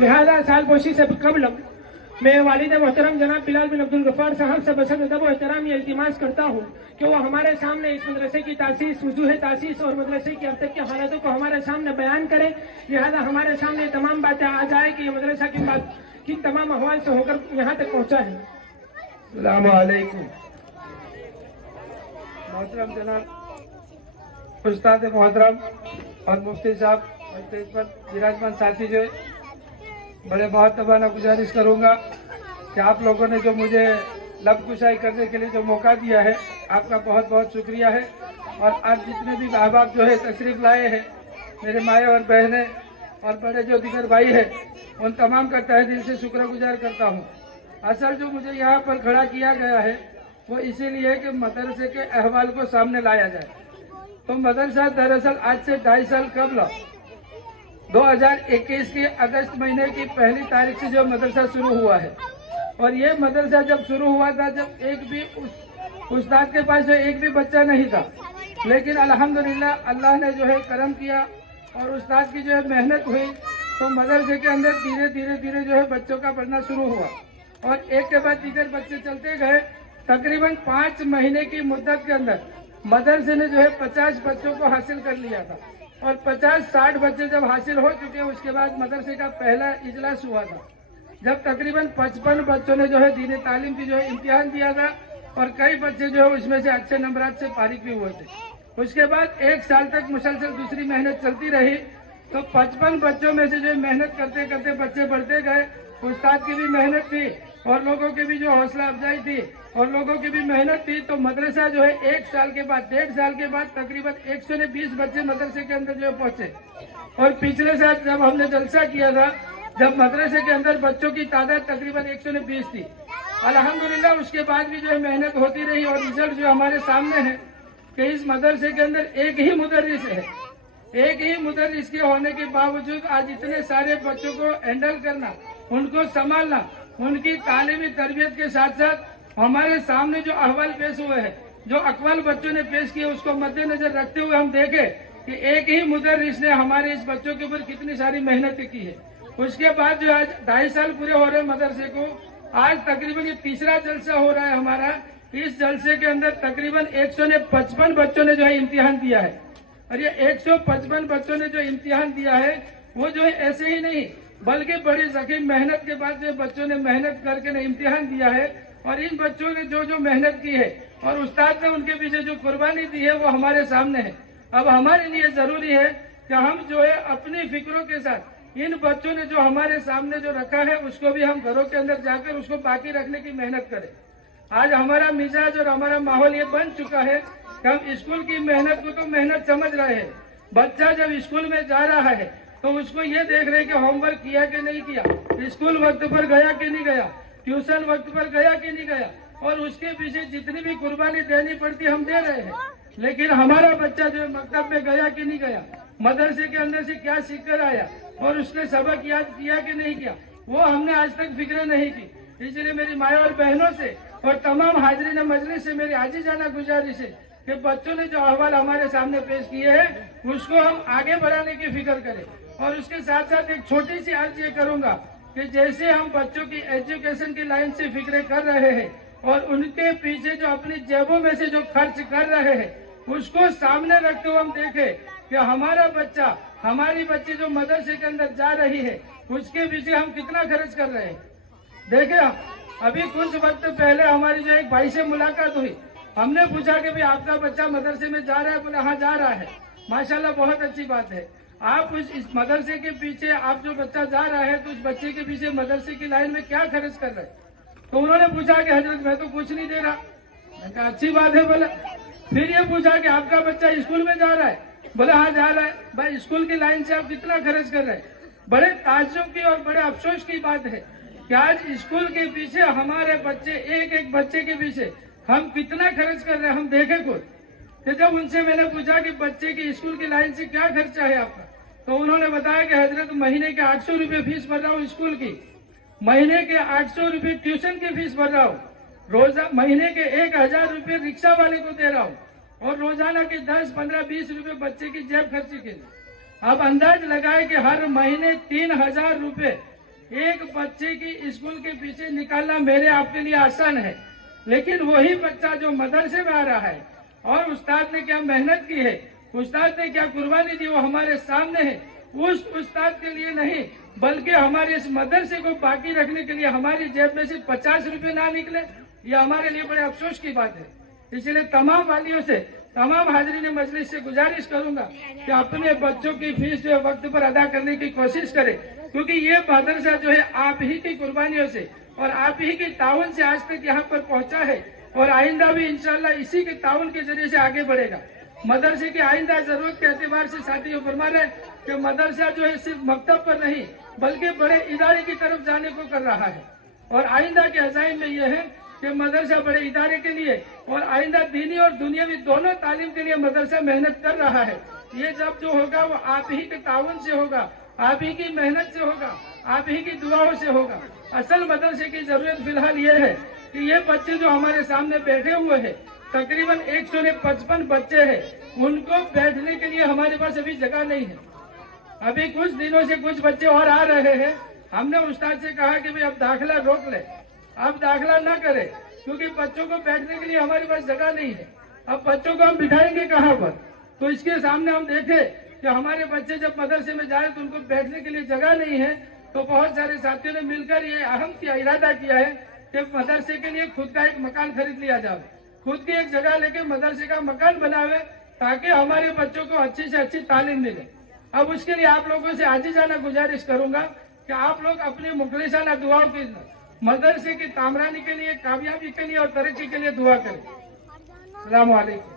लिहाजा सालपोशी से कबल मैं वालिद मोहतरम जनाब बिलाल बिन अब्दुल गफ्फार साहब से बसद अदब और एहतराम ये इल्तिमास करता हूँ कि वो हमारे सामने इस मदरसे की तासीस, वजूह तासीस और मदरसे की अब तक की हालातों को हमारे सामने बयान करें। लिहाजा हमारे सामने तमाम बातें आ जाए कि ये मदरसा किन तमाम अहवाल से होकर यहाँ तक पहुँचा है। अस्सलाम वालेकुम। मोहतरम जनाब उस्ताद मोहतरम और मुफ्ती साहब और स्टेज पर विराजमान साथी जो है, बड़े बहुत तबाना गुजारिश करूंगा कि आप लोगों ने जो मुझे लब कुशाई करने के लिए जो मौका दिया है, आपका बहुत बहुत शुक्रिया है। और आज जितने भी अहबाब जो है तशरीफ लाए हैं, मेरे माए और बहनें और बड़े जो दिगर भाई है, उन तमाम का तहे दिल से शुक्रगुजार करता हूँ। असल जो मुझे यहाँ पर खड़ा किया गया है वो इसीलिए कि मदरसे के अहवाल को सामने लाया जाए। तो मदरसा दरअसल आज से 2.5 साल कबल 2021 के अगस्त महीने की पहली तारीख से जो मदरसा शुरू हुआ है, और ये मदरसा जब शुरू हुआ था जब एक भी उस्ताद के पास जो एक भी बच्चा नहीं था, लेकिन अल्हम्दुलिल्लाह अल्लाह ने जो है करम किया और उस्ताद की जो है मेहनत हुई, तो मदरसे के अंदर धीरे धीरे जो है बच्चों का पढ़ना शुरू हुआ और एक के बाद दीगर बच्चे चलते गए। तकरीबन 5 महीने की मुद्दत के अंदर मदरसे ने जो है 50 बच्चों को हासिल कर लिया था और 50-60 बच्चे जब हासिल हो चुके उसके बाद मदरसे का पहला इजलास हुआ था, जब तकरीबन 55 बच्चों ने जो है दीनी तालीम की जो है इम्तिहान दिया था और कई बच्चे जो है उसमें से अच्छे नंबरात से फारिग भी हुए थे। उसके बाद 1 साल तक मुसलसल दूसरी मेहनत चलती रही, तो 55 बच्चों में से जो मेहनत करते करते बच्चे बढ़ते गए। उस्ताद की भी मेहनत थी और लोगों की भी जो हौसला अफजाई थी और लोगों की भी मेहनत थी, तो मदरसा जो है 1 साल के बाद 1.5 साल के बाद तकरीबन 120 बच्चे मदरसे के अंदर जो है पहुंचे। और पिछले साल जब हमने जलसा किया था, जब मदरसे के अंदर बच्चों की तादाद तकरीबन 120 थी। अल्हम्दुलिल्लाह उसके बाद भी जो है मेहनत होती रही और रिजल्ट जो हमारे सामने है कि इस मदरसे के अंदर एक ही मुदर्रिस है। एक ही मुदर्रिस के होने के बावजूद आज इतने सारे बच्चों को हैंडल करना, उनको संभालना, उनकी तालीमी तरबियत के साथ साथ हमारे सामने जो अहवाल पेश हुए हैं, जो अकवाल बच्चों ने पेश किए, उसको मद्देनजर रखते हुए हम देखें कि एक ही मुदर्रिस ने हमारे इस बच्चों के ऊपर कितनी सारी मेहनत की है। उसके बाद जो आज 2.5 साल पूरे हो रहे हैं मदरसे को, आज तकरीबन ये तीसरा जलसा हो रहा है हमारा। इस जलसे के अंदर तकरीबन 155 बच्चों ने जो है इम्तिहान दिया है और ये 155 बच्चों ने जो इम्तिहान दिया है वो जो है ऐसे ही नहीं बल्कि बड़ी जखीम मेहनत के बाद जो बच्चों ने मेहनत करके ने इम्तिहान दिया है। और इन बच्चों ने जो मेहनत की है और उस्ताद ने उनके पीछे जो कुर्बानी दी है वो हमारे सामने है। अब हमारे लिए जरूरी है कि हम जो है अपनी फिक्रों के साथ इन बच्चों ने जो हमारे सामने जो रखा है उसको भी हम घरों के अंदर जाकर उसको बाकी रखने की मेहनत करें। आज हमारा मिजाज और हमारा माहौल ये बन चुका है कि हम स्कूल की मेहनत को तो मेहनत समझ रहे हैं। बच्चा जब स्कूल में जा रहा है तो उसको ये देख रहे हैं कि होमवर्क किया कि नहीं किया, स्कूल वक्त पर गया कि नहीं गया, ट्यूशन वक्त पर गया कि नहीं गया, और उसके पीछे जितनी भी कुर्बानी देनी पड़ती हम दे रहे हैं। लेकिन हमारा बच्चा जो मकतब में गया कि नहीं गया, मदरसे के अंदर से क्या सीख कर आया और उसने सबक याद किया कि नहीं किया, वो हमने आज तक फिक्र नहीं की। इसलिए मेरी माँ और बहनों से और तमाम हाजिरीन मजलिस से मेरी आजीजाना गुजारिश है कि बच्चों ने जो अहवाल हमारे सामने पेश किए हैं उसको हम आगे बढ़ाने की फिक्र करें। और उसके साथ साथ एक छोटी सी अर्ज ये करूंगा कि जैसे हम बच्चों की एजुकेशन की लाइन से फिक्र कर रहे हैं और उनके पीछे जो अपनी जेबों में से जो खर्च कर रहे हैं उसको सामने रखते हुए हम देखें कि हमारा बच्चा, हमारी बच्ची जो मदरसे के अंदर जा रही है उसके पीछे हम कितना खर्च कर रहे हैं। देखें अभी कुछ वक्त पहले हमारी जो एक भाई से मुलाकात हुई, हमने पूछा कि भाई आपका बच्चा मदरसे में जा रहा है? बोले हाँ जा रहा है। माशाल्लाह बहुत अच्छी बात है। आप इस मदरसे के पीछे आप जो बच्चा जा रहा है तो उस बच्चे के पीछे मदरसे की लाइन में क्या खर्च कर रहे हैं? तो उन्होंने पूछा कि हजरत मैं तो कुछ नहीं दे रहा। मैंने कहा अच्छी बात है। बोला फिर ये पूछा कि आपका बच्चा स्कूल में जा रहा है? बोले हाँ जा रहा है। भाई स्कूल की लाइन से आप कितना खर्च कर रहे हैं? बड़े ताज्जुब की और बड़े अफसोस की बात है कि आज स्कूल के पीछे हमारे बच्चे, एक बच्चे के पीछे हम कितना खर्च कर रहे हैं हम देखे खुद। तो जब उनसे मैंने पूछा कि बच्चे की स्कूल की लाइन से क्या खर्चा है आपका, तो उन्होंने बताया कि हजरत महीने के 800 रुपये फीस भर रहा हूँ स्कूल की, महीने के 800 रुपये ट्यूशन की फीस भर रहा हूँ, रोजा महीने के 1000 रुपये रिक्शा वाले को दे रहा हूँ और रोजाना के 10, 15, 20 रुपए बच्चे की जेब खर्ची के लिए। अब अंदाज लगाए कि हर महीने 3000 रुपए एक बच्चे की स्कूल के पीछे निकालना मेरे आपके लिए आसान है, लेकिन वही बच्चा जो मदरसे में आ रहा है और उस्ताद ने क्या मेहनत की है, उस्ताद ने क्या कुर्बानी दी, वो हमारे सामने है। उस उस्ताद के लिए नहीं बल्कि हमारे इस मदरसे को बाकी रखने के लिए हमारी जेब में से 50 रुपए ना निकले, ये हमारे लिए बड़े अफसोस की बात है। इसलिए तमाम वालियों से, तमाम हाजरीन मजलिस से गुजारिश करूंगा कि अपने बच्चों की फीस जो है वक्त पर अदा करने की कोशिश करें, क्योंकि ये मदरसा जो है आप ही की कुर्बानियों से और आप ही के ताउन से आज तक यहाँ पर पहुंचा है और आइंदा भी इंशाल्लाह इसी के ताउन के जरिए से आगे बढ़ेगा। मदरसे की आइंदा जरूरत के एतबार से साथियों फरमा रहे कि मदरसा जो है सिर्फ मकतब पर नहीं बल्कि बड़े इदारे की तरफ जाने को कर रहा है और आइंदा के अज़ाइम में यह है कि मदरसा बड़े इदारे के लिए और आइंदा दीनी और दुनियावी दोनों तालीम के लिए मदरसा मेहनत कर रहा है। ये जब जो होगा वो आप ही के ताउन से होगा, आप ही की मेहनत से होगा, आप ही की दुआओं से होगा। असल मदरसे की जरूरत फिलहाल ये है कि ये बच्चे जो हमारे सामने बैठे हुए हैं, तकरीबन 155 बच्चे हैं, उनको बैठने के लिए हमारे पास अभी जगह नहीं है। अभी कुछ दिनों से कुछ बच्चे और आ रहे हैं, हमने उस्ताद से कहा कि भाई अब दाखिला रोक ले, अब दाखिला न करे, क्योंकि बच्चों को बैठने के लिए हमारे पास जगह नहीं है। अब बच्चों को हम बिठाएंगे कहाँ पर? तो इसके सामने हम देखें कि हमारे बच्चे जब मदरसे में जाए तो उनको बैठने के लिए जगह नहीं है। तो बहुत सारे साथियों ने मिलकर ये अहम इरादा किया है कि मदरसे के लिए खुद का एक मकान खरीद लिया जाए, खुद की एक जगह लेके मदरसे का मकान बनावे ताकि हमारे बच्चों को अच्छी से अच्छी तालीम मिले। अब उसके लिए आप लोगों से आजीजाना गुजारिश करूंगा कि आप लोग अपनी मुखलिसाना दुआओं की मदरसे की तामरानी के लिए, कामयाबी के लिए और तरक्की के लिए दुआ करें। अस्सलाम वालेकुम।